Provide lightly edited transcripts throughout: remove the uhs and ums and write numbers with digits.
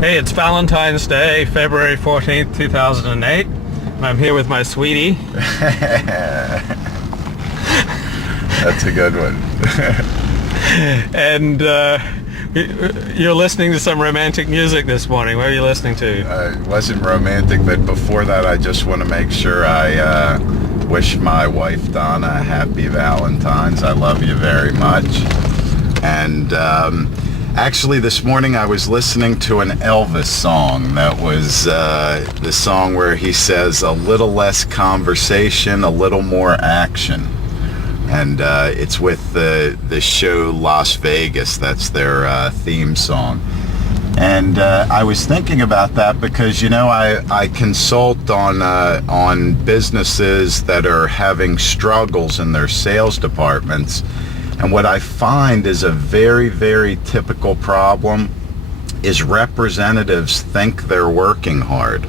Hey, it's Valentine's Day, February 14th, 2008, and I'm here with my sweetie. That's a good one. And you're listening to some romantic music this morning. What are you listening to? It wasn't romantic, but before that, I just want to make sure I wish my wife, Donna, a happy Valentine's. I love you very much. And actually, this morning I was listening to an Elvis song. That was the song where he says, a little less conversation, a little more action. And it's with the show Las Vegas. That's their theme song. And I was thinking about that because, I consult on businesses that are having struggles in their sales departments. And what I find is a very, very typical problem is representatives think they're working hard.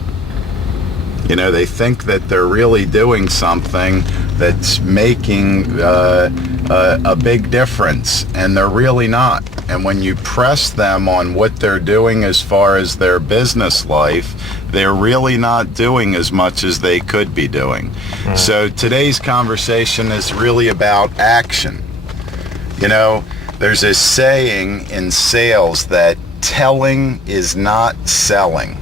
They think that they're really doing something that's making a big difference, and they're really not. And when you press them on what they're doing as far as their business life, they're really not doing as much as they could be doing. So today's conversation is really about action. There's a saying in sales that telling is not selling.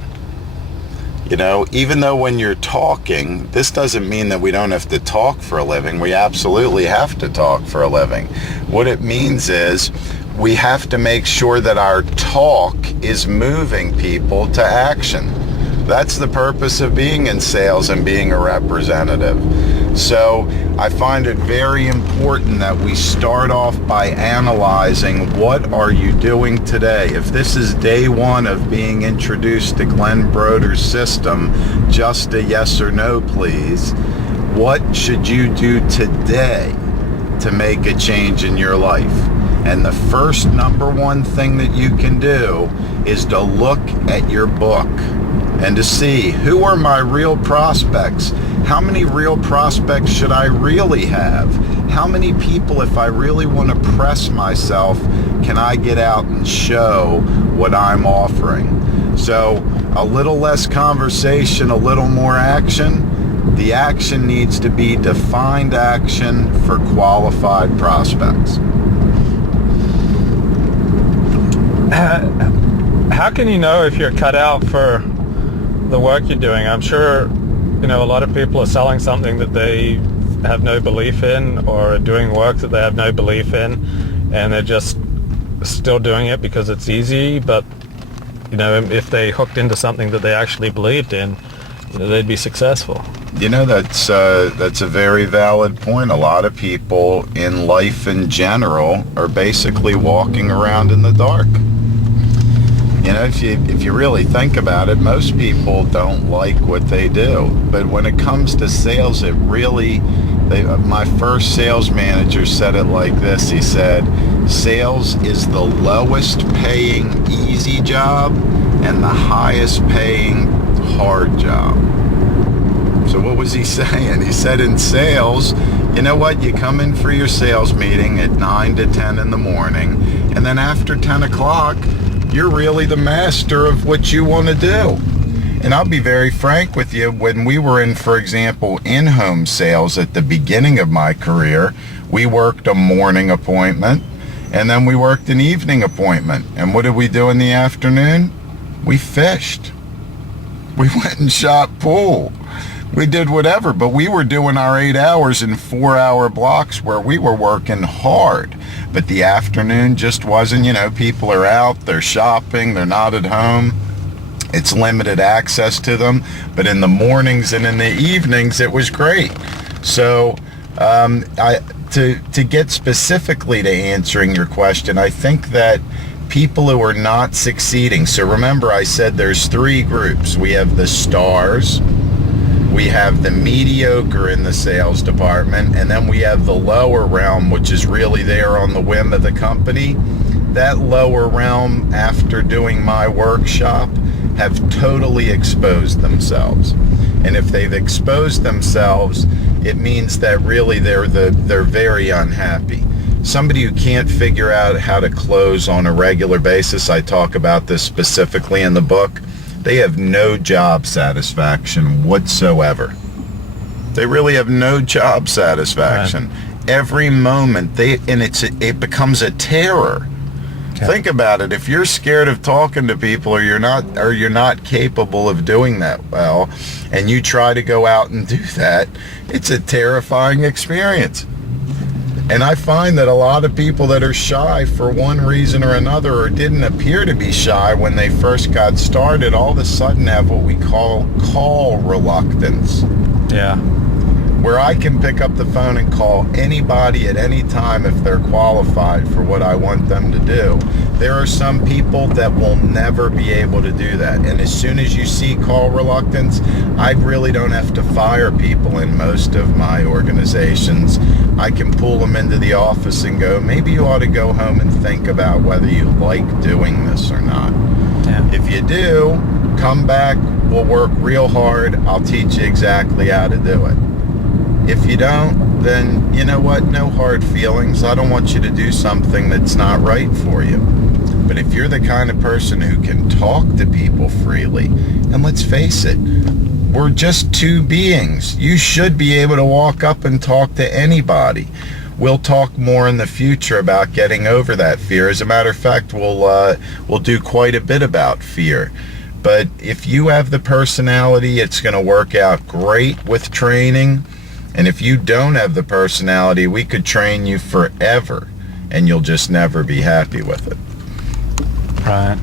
Even though when you're talking, this doesn't mean that we don't have to talk for a living. We absolutely have to talk for a living. What it means is we have to make sure that our talk is moving people to action. That's the purpose of being in sales and being a representative. So I find it very important that we start off by analyzing what are you doing today. If this is day one of being introduced to Glenn Broder's system, just a yes or no, please. What should you do today to make a change in your life? And the first number one thing that you can do is to look at your book and to see who are my real prospects. How many real prospects should I really have? How many people, if I really want to press myself, can I get out and show what I'm offering? So a little less conversation, a little more action. The action needs to be defined action for qualified prospects. How can you know if you're cut out for the work you're doing? I'm sure a lot of people are selling something that they have no belief in, or are doing work that they have no belief in, and they're just still doing it because it's easy. But if they hooked into something that they actually believed in, they'd be successful. That's a very valid point. A lot of people in life in general are basically walking around in the dark. If you really think about it, most people don't like what they do. But when it comes to sales, my first sales manager said it like this. He said, sales is the lowest paying easy job and the highest paying hard job. So what was he saying? He said in sales, you come in for your sales meeting at 9 to 10 in the morning, and then after 10 o'clock, you're really the master of what you want to do. And I'll be very frank with you, when we were in, for example, in-home sales at the beginning of my career, we worked a morning appointment, and then we worked an evening appointment. And what did we do in the afternoon? We fished. We went and shot pool. We did whatever, but we were doing our 8 hours in 4-hour blocks where we were working hard. But the afternoon just wasn't, people are out, they're shopping, they're not at home. It's limited access to them. But in the mornings and in the evenings, it was great. So to get specifically to answering your question, I think that people who are not succeeding, so remember I said there's 3 groups. We have the stars, we have the mediocre in the sales department, and then we have the lower realm, which is really there on the whim of the company. That lower realm, after doing my workshop, have totally exposed themselves. And if they've exposed themselves, it means that really they're very unhappy. somebody who can't figure out how to close on a regular basis, I talk about this specifically in the book, they have no job satisfaction whatsoever. They really have no job satisfaction. Right. Every moment it becomes a terror. Okay. Think about it. If you're scared of talking to people, or you're not capable of doing that well, and you try to go out and do that, it's a terrifying experience. And I find that a lot of people that are shy for one reason or another, or didn't appear to be shy when they first got started, all of a sudden have what we call reluctance. Yeah. Where I can pick up the phone and call anybody at any time if they're qualified for what I want them to do. There are some people that will never be able to do that. And as soon as you see call reluctance, I really don't have to fire people in most of my organizations. I can pull them into the office and go, maybe you ought to go home and think about whether you like doing this or not. Yeah. If you do, come back, we'll work real hard, I'll teach you exactly how to do it. If you don't, then you know what, no hard feelings. I don't want you to do something that's not right for you. But if you're the kind of person who can talk to people freely, and let's face it, we're just two beings. You should be able to walk up and talk to anybody. We'll talk more in the future about getting over that fear. As a matter of fact, we'll do quite a bit about fear. But if you have the personality, it's going to work out great with training. And if you don't have the personality, we could train you forever, and you'll just never be happy with it. Right.